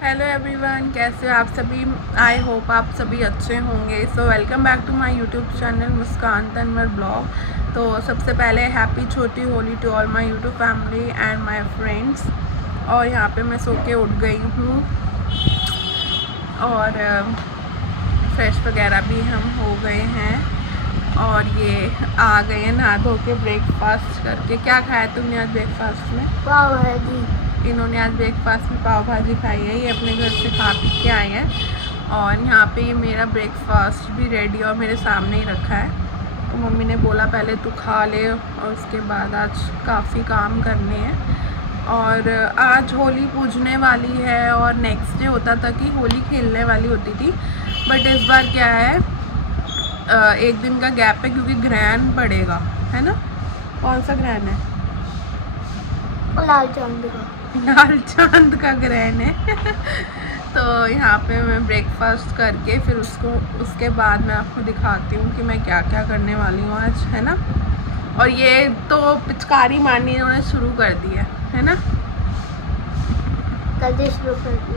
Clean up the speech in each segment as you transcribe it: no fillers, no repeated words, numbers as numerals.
Hello everyone, कैसे हो आप सभी। आई होप आप सभी अच्छे होंगे। So welcome back to my YouTube channel Muskan Tanwar blog. तो सबसे पहले happy Choti Holi to all my YouTube family and my friends. और यहाँ पे मैं सो के उठ गई हूँ और फ्रेश वगैरह भी हम हो गए हैं और ये आ गए हैं नहा धो के ब्रेकफास्ट करके। क्या खाया तुमने आज ब्रेकफास्ट में? पाव भाजी। इन्होंने आज ब्रेकफास्ट में पाव भाजी खाई है। ये अपने घर से खा पी के आए हैं और यहाँ पे ये मेरा ब्रेकफास्ट भी रेडी और मेरे सामने ही रखा है। तो मम्मी ने बोला पहले तू खा ले और उसके बाद आज काफ़ी काम करने हैं। और आज होली पूजने वाली है और नेक्स्ट डे होता था कि होली खेलने वाली होती थी, बट इस बार क्या है, एक दिन का गैप है क्योंकि ग्रहण पड़ेगा, है ना? कौन सा ग्रहण है? लाल चांद का। लाल चांद का ग्रहण है। तो यहाँ पे मैं ब्रेकफास्ट करके फिर उसके बाद मैं आपको दिखाती हूँ कि मैं क्या क्या करने वाली हूँ आज, है ना। और ये तो पिचकारी मारनी इन्होंने शुरू कर दी है ना। कल से शुरू कर दी।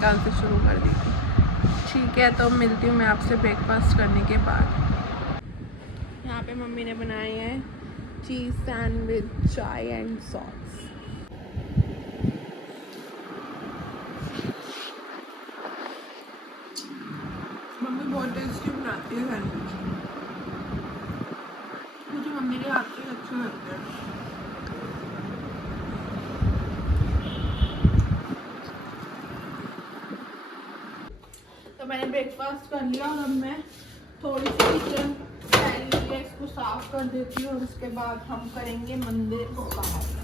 कल से शुरू कर दी थी। ठीक है, तो मिलती हूँ मैं आपसे ब्रेकफास्ट करने के बाद। यहाँ पे मम्मी ने बनाए हैं चीज़ सैंडविच, चाय एंड सॉस। मम्मी बहुत टेस्टी बनाती है सैंडविच। मुझे मम्मी के हाथ से अच्छे लगते हैं। तो मैंने ब्रेकफास्ट कर लिया और अब मैं थोड़ी सी किचन फैली है, इसको साफ कर देती हूँ और उसके बाद हम करेंगे मंदिर को साफ।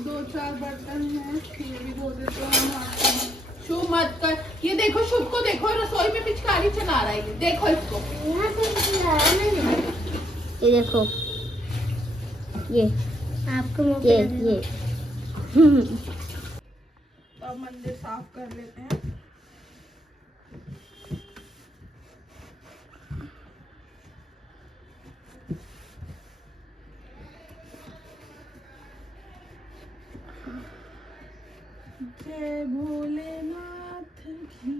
2-4 बर्तन हैं, ये भी धो देते हैं। शुभ मत कर, ये देखो शुभ को देखो, रसोई में पिचकारी चला रहा है, देखो इसको। ये देखो, ये आपको ये तो अब मंदिर साफ कर लेते हैं। जय भोलेनाथ की,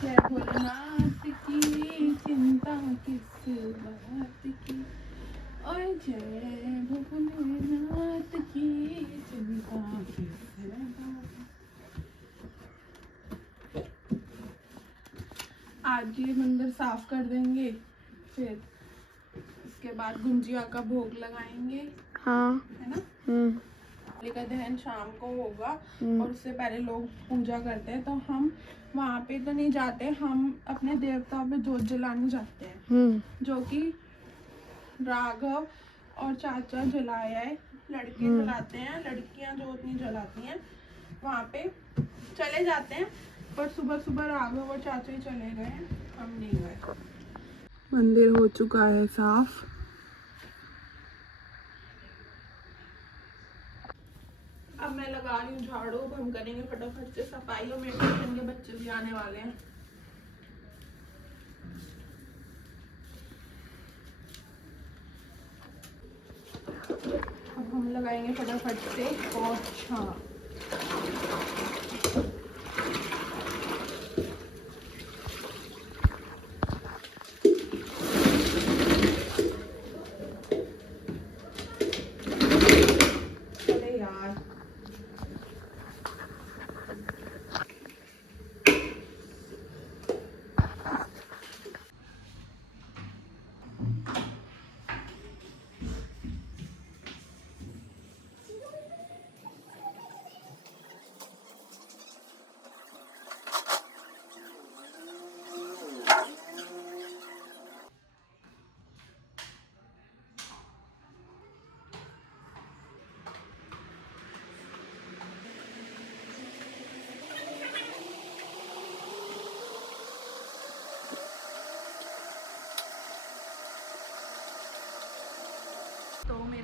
जय भोलेनाथ की, चिंता किस बात की, और जय भोलेनाथ की, चिंता किस बात। आज ये मंदिर साफ कर देंगे, फिर उसके बाद गुंजिया का भोग लगाएंगे, हाँ, है ना। होली का दहन शाम को होगा और उससे पहले लोग पूजा करते हैं, तो हम वहाँ पे तो नहीं जाते, हम अपने देवताओं पे जोत जलाने जाते हैं, जो कि राघव और चाचा जलाया है। लड़के जलाते हैं, लड़कियां जोत नहीं जलाती हैं। वहाँ पे चले जाते हैं, पर सुबह सुबह राघव और चाचा ही चले गए हैं, हम नहीं गए। मंदिर हो चुका है साफ। अब मैं लगा रही हूँ झाड़ू, अब हम करेंगे फटाफट से सफाई और मेरे ट्यूशन के बच्चे भी आने वाले हैं। अब हम लगाएंगे फटाफट से पोछा। अरे यार,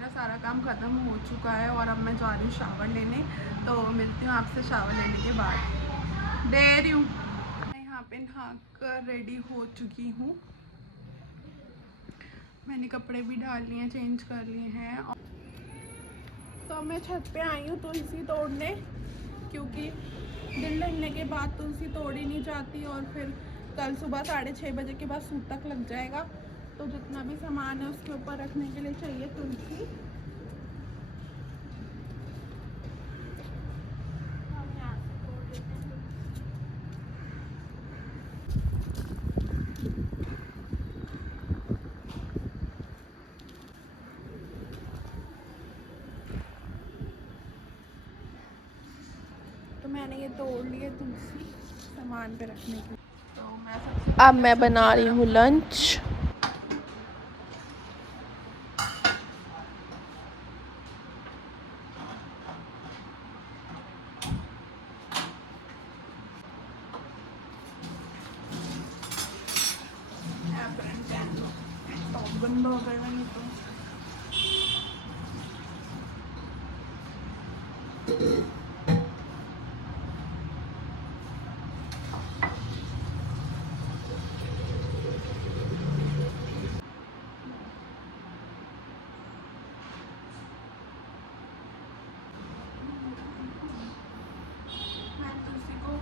मेरा सारा काम ख़त्म हो चुका है और अब मैं जा रही हूँ शावर लेने। तो मिलती हूँ आपसे शावर लेने के बाद। दे रही हूँ। मैं यहाँ पे नहा कर रेडी हो चुकी हूँ। मैंने कपड़े भी डाल लिए हैं, चेंज कर लिए हैं। तो मैं छत पे आई हूँ तुलसी तोड़ने, क्योंकि दिन ढलने के बाद तुलसी तोड़ी नहीं जाती और फिर कल सुबह 6:30 बजे के बाद सूतक लग जाएगा। तो जितना भी सामान है उसके ऊपर रखने के लिए चाहिए तुलसी। तो मैंने ये तोड़ लिए तुलसी सामान पे रखने के लिए। तो अब मैं बना रही हूँ लंच। बंद हो गए नहीं तो मैं तुलसी को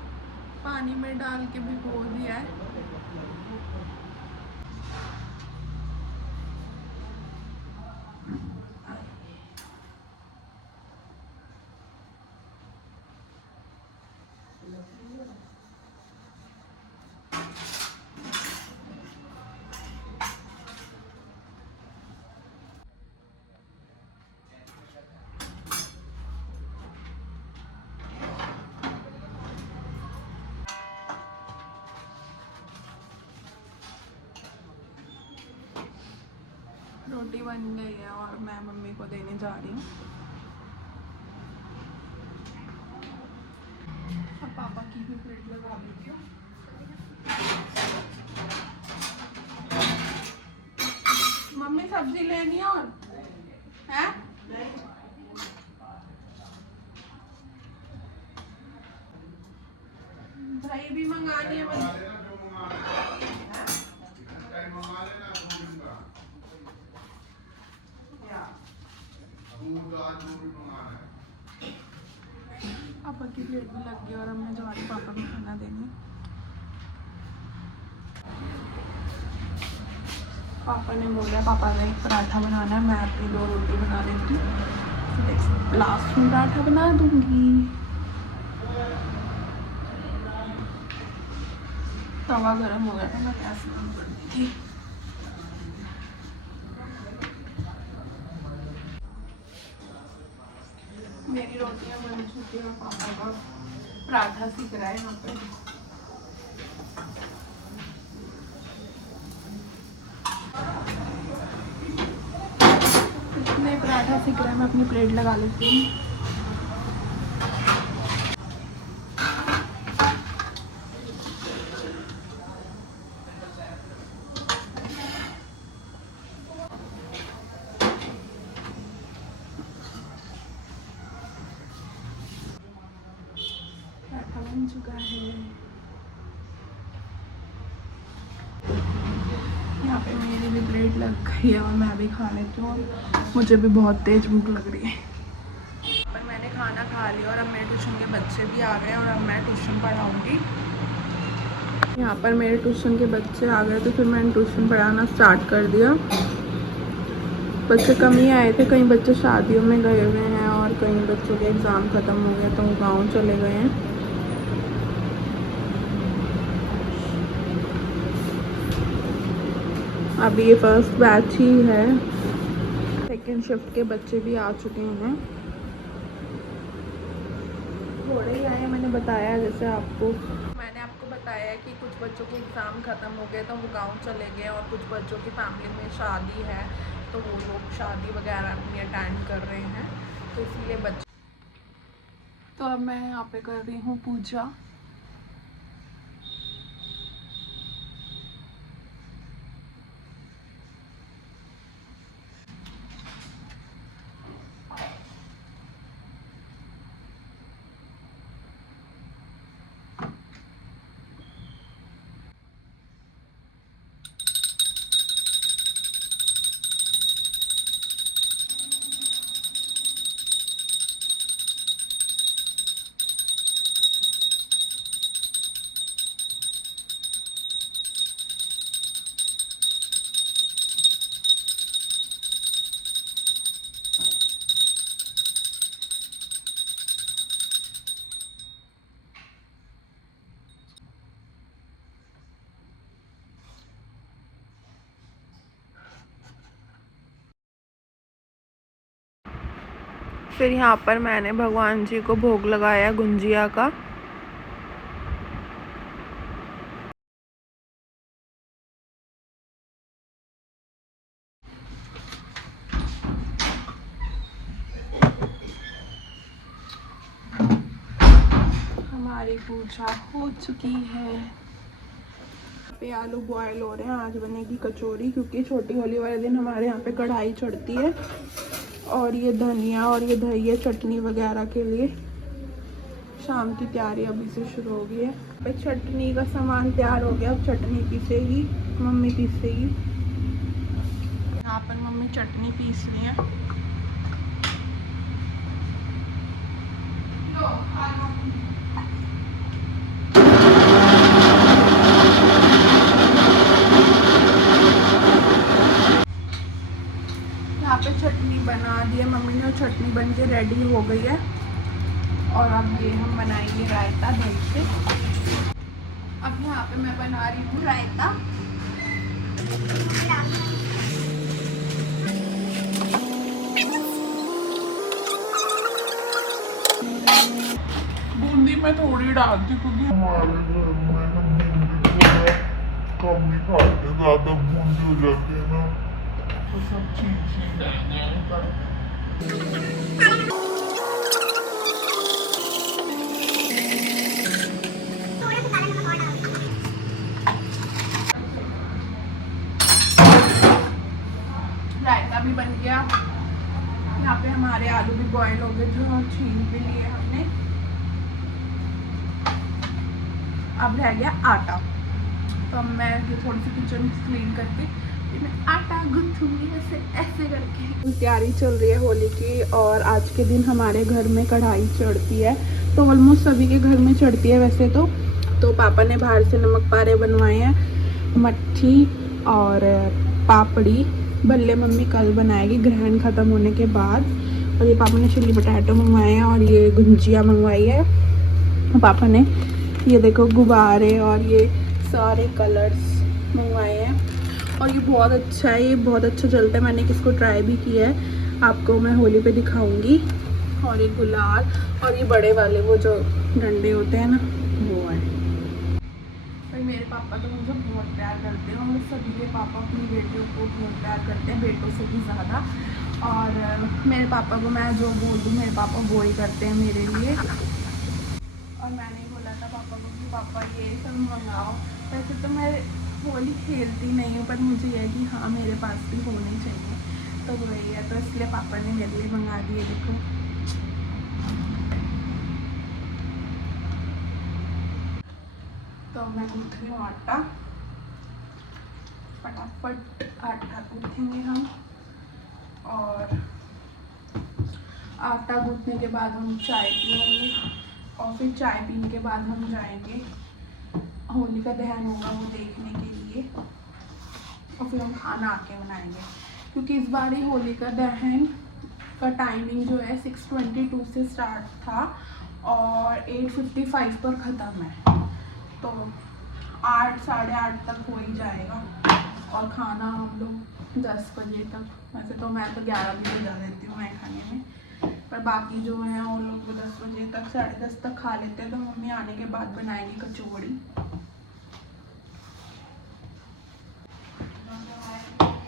पानी में डाल के भिगो दिया है। रोटी बन गई है और मैं मम्मी को देने जा रही हूँ। अब पापा की भी प्लेट लगा देती हूँ। मम्मी सब्जी लेनी है और है दही भी मंगानी है मुझे। पापा की प्लेट भी लग गई और अब मैं जा रही हूँ पापा को खाना देने। पापा ने बोला पापा का एक पराठा बनाना है, मैं अपनी 2 रोटी बना लेती हूँ। लास्ट में पराठा बना दूँगी। तवा गरम हो गया था, मैं गैस बंद कर दी थी। मेरी रोटियां बन चुकी हैं, पापा का पराठा सीख रहा है यहाँ पे। इसमें पराठा सीख रहा है, मैं अपनी प्लेट लगा लेती हूँ। पराठा बन चुका है। यहाँ पे मेरी भी प्लेट लग गई है और मैं भी खा लेती हूँ। मुझे भी बहुत तेज भूख लग रही है। पर मैंने खाना खा लिया और अब मेरे ट्यूशन के बच्चे भी आ गए और अब मैं ट्यूशन पढ़ाऊँगी। यहाँ पर मेरे ट्यूशन के बच्चे आ गए तो फिर मैंने ट्यूशन पढ़ाना स्टार्ट कर दिया। बच्चे कम ही आए थे, कई बच्चे शादियों में गए हुए हैं और कई बच्चों के एग्ज़ाम ख़त्म हो गए तो वो गाँव चले गए हैं। अभी ये फर्स्ट बैच ही है, सेकेंड शिफ्ट के बच्चे भी आ चुके हैं। थोड़े ही आए, मैंने बताया जैसे मैंने आपको बताया कि कुछ बच्चों के एग्ज़ाम ख़त्म हो गए तो वो गांव चले गए और कुछ बच्चों की फैमिली में शादी है तो वो लोग शादी वगैरह अपनी अटेंड कर रहे हैं, तो इसलिए बच्चे। तो अब मैं यहाँ पे कर रही हूँ पूजा। फिर यहाँ पर मैंने भगवान जी को भोग लगाया गुंजिया का। हमारी पूजा हो चुकी है। पे आलू बॉयल हो रहे हैं। आज बनेगी कचौरी, क्योंकि छोटी होली वाले दिन हमारे यहाँ पे कढ़ाई चढ़ती है। और ये धनिया और ये दही है चटनी वगैरह के लिए। शाम की तैयारी अभी से शुरू हो गई है। पे चटनी का सामान तैयार हो गया। अब चटनी पीसेगी, मम्मी पीसेगी। यहाँ पर मम्मी चटनी पीस रही है। यहाँ पे चटनी बना दी है मम्मी ने और चटनी बन के रेडी हो गई है। और अब ये हम बनाएंगे रायता दही से। अब यहाँ पे मैं बना रही हूँ रायता। बूंदी मैं थोड़ी डालती क्योंकि हमारे घर में ना बूंदी थोड़ा कम ही खाते हैं, ज़्यादा बूंदी हो जाती है ना तो सब चीज़ ही डालने रायता भी बन गया। यहाँ पे हमारे आलू भी बॉयल हो गए जो छील के लिए हमने। अब रह गया आटा। तो अब मैं ये थोड़ी सी किचन क्लीन करके मैं आटा गूंथूंगी ऐसे करके। तैयारी चल रही है होली की और आज के दिन हमारे घर में कढ़ाई चढ़ती है। तो ऑलमोस्ट सभी के घर में चढ़ती है वैसे तो पापा ने बाहर से नमक पारे बनवाए हैं, मट्ठी और पापड़ी। बल्ले मम्मी कल बनाएगी ग्रहण ख़त्म होने के बाद। और ये पापा ने चिल्ली पटाटो मंगवाए हैं और ये गुंजिया मंगवाई है पापा ने। ये देखो गुब्बारे और ये सारे कलर्स मंगवाए हैं। और ये बहुत अच्छा है, ये बहुत अच्छा चलता है। मैंने किसको ट्राई भी किया है, आपको मैं होली पे दिखाऊंगी। और ये गुलाल और ये बड़े वाले वो जो डंडे होते हैं ना वो है। भाई मेरे पापा तो मुझे बहुत प्यार करते हैं और सभी के पापा अपनी बेटियों को बहुत प्यार करते हैं, बेटों से भी ज़्यादा। और मेरे पापा को मैं जो बोल दूँ मेरे पापा वो ही करते हैं मेरे लिए। और मैंने बोला था पापा को कि पापा ये सब मंगाओ। वैसे तो मैं होली खेलती नहीं हूँ पर मुझे यह है कि हाँ मेरे पास भी होनी चाहिए, तो वही है। तो इसलिए पापा ने मेरे लिए मंगा दिए। देखो तो मैं गूँथ रही हूँ आटा। फटाफट आटा गूँथेंगे हम। और आटा गूँथने के बाद हम चाय पियेंगे और फिर चाय पीने के बाद हम जाएंगे होली का दहन होगा वो देखने के लिए। और फिर हम खाना आके बनाएंगे, क्योंकि इस बार ही होली का दहन का टाइमिंग जो है 6:22 से स्टार्ट था और 8:55 पर ख़त्म है। तो 8 साढ़े 8 तक हो ही जाएगा। और खाना हम लोग 10 बजे तक, वैसे तो मैं तो 11 बजे जा देती हूँ मैं खाने में, पर बाकी जो है वो लोग 10 बजे तक 10:30 तक खा लेते हैं। तो मम्मी आने के बाद बनाएगी कचौड़ी।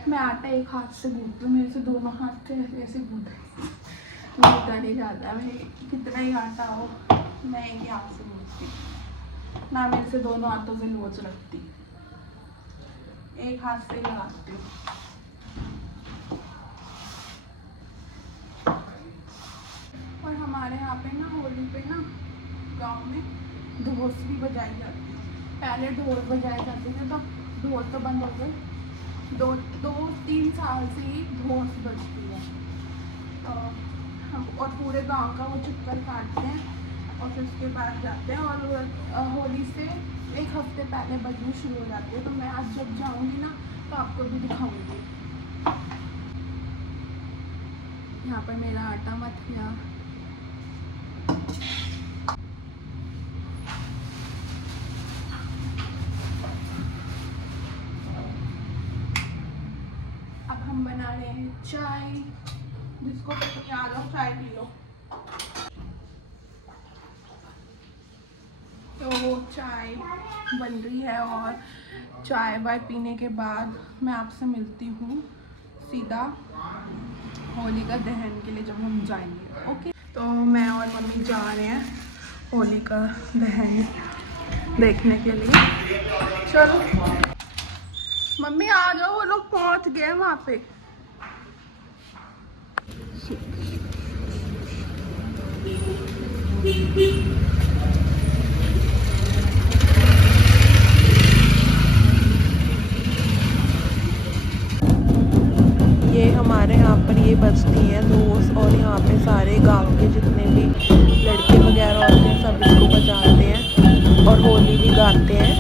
मैं आटा एक हाथ से गूँथती हूँ, मेरे से दोनों हाथ से ऐसे गूँथा नहीं जाता। मैं कितना ही आटा हो मैं एक ही हाथ से गूँथती हूँ ना, मेरे से दोनों हाथों से लोच रखती, एक हाथ से ही लगाती हूँ। और हमारे यहाँ पे ना होली पे ना गांव में ढोल भी बजाई जाती है। पहले ढोल बजाए जाते थे, तो ढोल तो बंद हो गए। 2-3 साल से ही ढोल बजती है। तो हम और पूरे गांव का वो चक्कर काटते हैं और फिर उसके बाद जाते हैं। और होली से एक हफ्ते पहले बजनी शुरू हो जाती है। तो मैं आज जब जाऊंगी ना तो आपको भी दिखाऊंगी। यहाँ पर मेरा आटा मथ गया। अब हम बना रहे हैं चाय। जिसको पसंद आ जाओ चाय पी लो। तो चाय बन रही है और चाय वाय पीने के बाद मैं आपसे मिलती हूँ सीधा होलिका दहन के लिए जब हम जाएंगे। ओके, तो मैं और मम्मी जा रहे हैं होलिका दहन देखने के लिए। चलो मम्मी आ जाओ, वो लोग पहुँच गए वहाँ पे। ये हमारे यहाँ पर ये बस्ती है दोस्त, और यहाँ पे सारे गांव के जितने भी लड़के वगैरह होते हैं सब इसको बजाते हैं और होली भी गाते हैं।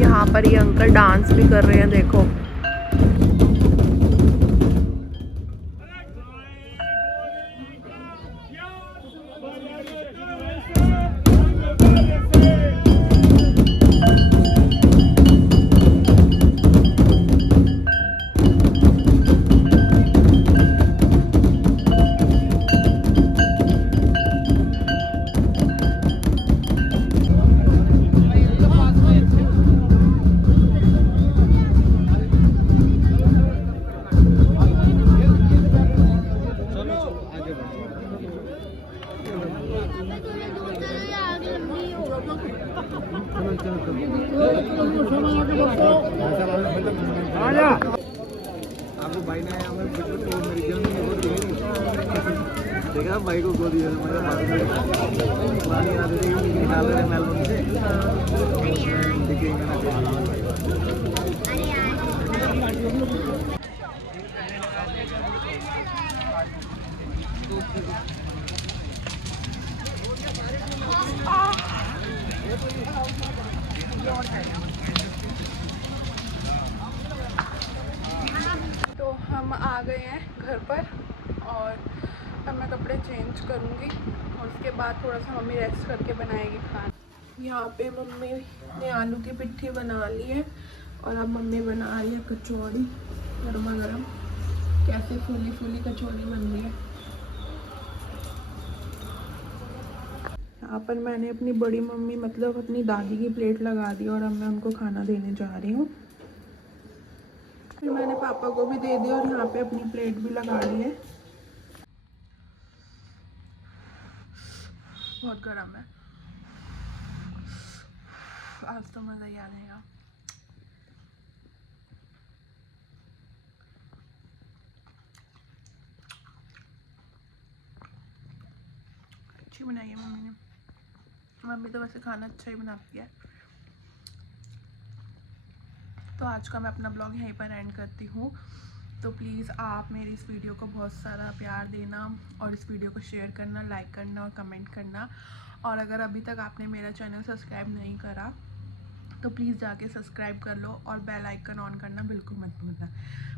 यहाँ पर ये अंकल डांस भी कर रहे हैं, देखो। आपको भाई ने हमें तो मेरी जन्म देखा भाई को गोदी में पानी आ रही निकाल रहे मेलबर्न से तो हम आ गए हैं घर पर और अब मैं कपड़े चेंज करूँगी और उसके बाद थोड़ा सा मम्मी रेस्ट करके बनाएगी खाना। यहाँ पे मम्मी ने आलू की पिट्ठी बना ली है और अब मम्मी बना रही है कचौड़ी गर्मा गर्म। कैसे फूली फूली कचौड़ी बन रही है। यहाँ पर मैंने अपनी बड़ी मम्मी मतलब अपनी दादी की प्लेट लगा दी और अब मैं उनको खाना देने जा रही हूँ। फिर मैंने पापा को भी दे दिया और यहाँ पे अपनी प्लेट भी लगा ली है। बहुत गर्म है, आज तो मज़ा ही आ जाएगा। अच्छी बनाई है मम्मी ने। मम्मी तो वैसे खाना अच्छा ही बनाती है। तो आज का मैं अपना ब्लॉग यहीं पर एंड करती हूँ। तो प्लीज़ आप मेरी इस वीडियो को बहुत सारा प्यार देना और इस वीडियो को शेयर करना, लाइक करना और कमेंट करना। और अगर अभी तक आपने मेरा चैनल सब्सक्राइब नहीं करा तो प्लीज़ जाके सब्सक्राइब कर लो और बेल आइकन ऑन करना बिल्कुल मत भूलना।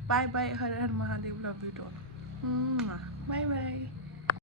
Bye bye, Har Har Mahadev, love you all, bye bye.